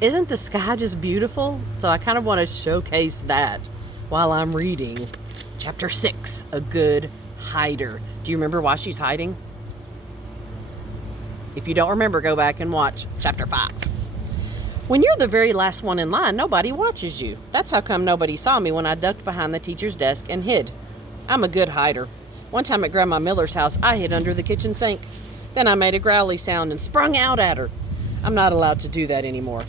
Isn't the sky just beautiful? So I kind of want to showcase that while I'm reading chapter 6, A Good Hider. Do you remember why she's hiding? If you don't remember, go back and watch chapter 5. When you're the very last one in line, nobody watches you. That's how come nobody saw me when I ducked behind the teacher's desk and hid. I'm a good hider. One time at Grandma Miller's house, I hid under the kitchen sink. Then I made a growly sound and sprung out at her. I'm not allowed to do that anymore.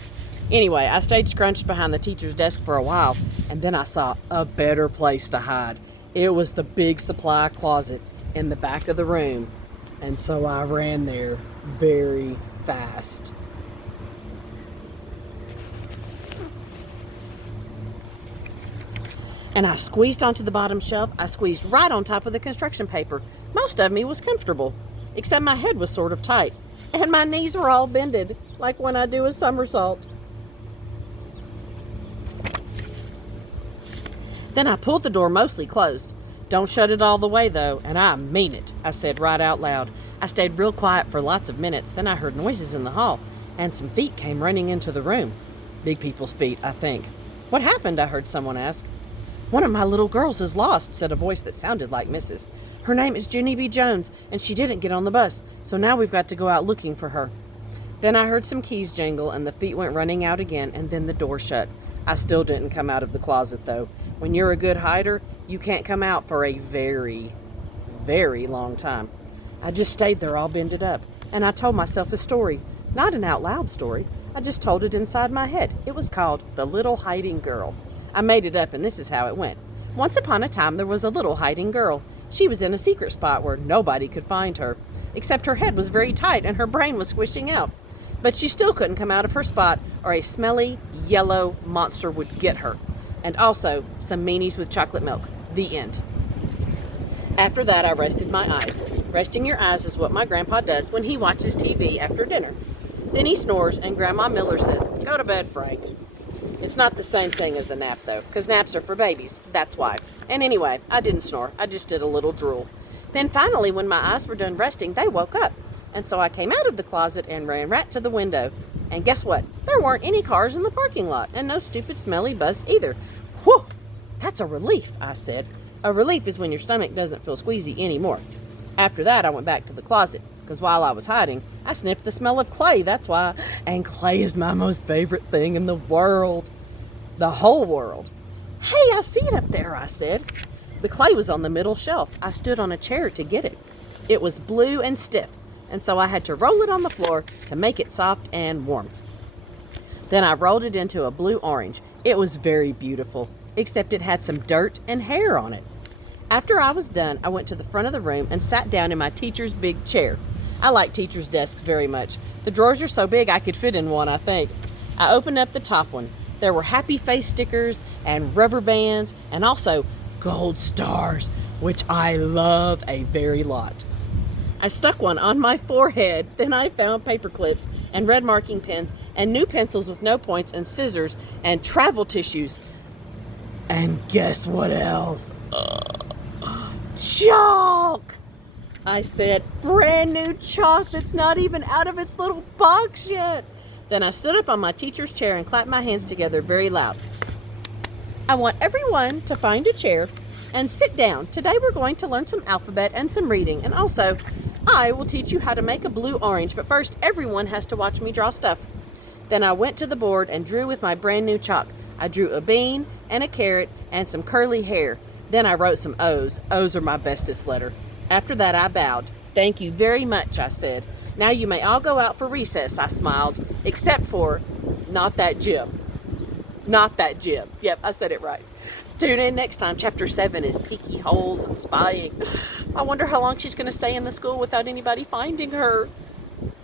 Anyway, I stayed scrunched behind the teacher's desk for a while, and then I saw a better place to hide. It was the big supply closet in the back of the room, and so I ran there very fast. And I squeezed onto the bottom shelf. I squeezed right on top of the construction paper. Most of me was comfortable, except my head was sort of tight, and my knees were all bended, like when I do a somersault. Then I pulled the door mostly closed. Don't shut it all the way, though, and I mean it, I said right out loud. I stayed real quiet for lots of minutes. Then I heard noises in the hall, and some feet came running into the room. Big people's feet, I think. What happened? I heard someone ask. One of my little girls is lost, said a voice that sounded like Mrs. Her name is Junie B. Jones, and she didn't get on the bus, so now we've got to go out looking for her. Then I heard some keys jingle, and the feet went running out again, and then the door shut. I still didn't come out of the closet, though. When you're a good hider, you can't come out for a very, very long time. I just stayed there all bended up, and I told myself a story. Not an out loud story. I just told it inside my head. It was called The Little Hiding Girl. I made it up, and this is how it went. Once upon a time, there was a little hiding girl. She was in a secret spot where nobody could find her, except her head was very tight and her brain was squishing out. But she still couldn't come out of her spot, or a smelly, yellow monster would get her. And also, some meanies with chocolate milk. The end. After that, I rested my eyes. Resting your eyes is what my grandpa does when he watches TV after dinner. Then he snores, and Grandma Miller says, "Go to bed, Frank." It's not the same thing as a nap, though, because naps are for babies. That's why. And anyway, I didn't snore. I just did a little drool. Then finally, when my eyes were done resting, they woke up. And so I came out of the closet and ran right to the window. And guess what? There weren't any cars in the parking lot, and no stupid smelly bus either. Whew! That's a relief, I said. A relief is when your stomach doesn't feel squeezy anymore. After that, I went back to the closet, because while I was hiding, I sniffed the smell of clay, that's why. And clay is my most favorite thing in the world. The whole world. Hey, I see it up there, I said. The clay was on the middle shelf. I stood on a chair to get it. It was blue and stiff, and so I had to roll it on the floor to make it soft and warm. Then I rolled it into a blue-orange. It was very beautiful, except it had some dirt and hair on it. After I was done, I went to the front of the room and sat down in my teacher's big chair. I like teachers' desks very much. The drawers are so big I could fit in one, I think. I opened up the top one. There were happy face stickers and rubber bands and also gold stars, which I love a very lot. I stuck one on my forehead. Then I found paper clips and red marking pens and new pencils with no points and scissors and travel tissues. And guess what else? Chalk! I said, brand new chalk that's not even out of its little box yet. Then I stood up on my teacher's chair and clapped my hands together very loud. I want everyone to find a chair and sit down. Today we're going to learn some alphabet and some reading, and also I will teach you how to make a blue orange, but first everyone has to watch me draw stuff. Then I went to the board and drew with my brand new chalk. I drew a bean and a carrot and some curly hair. Then I wrote some O's. O's are my bestest letter. After that I bowed. Thank you very much, I said. Now you may all go out for recess, I smiled, except for not that gym. Not that gym. Yep, I said it right. Tune in next time. Chapter 7 is peeky holes and spying. I wonder how long she's going to stay in the school without anybody finding her.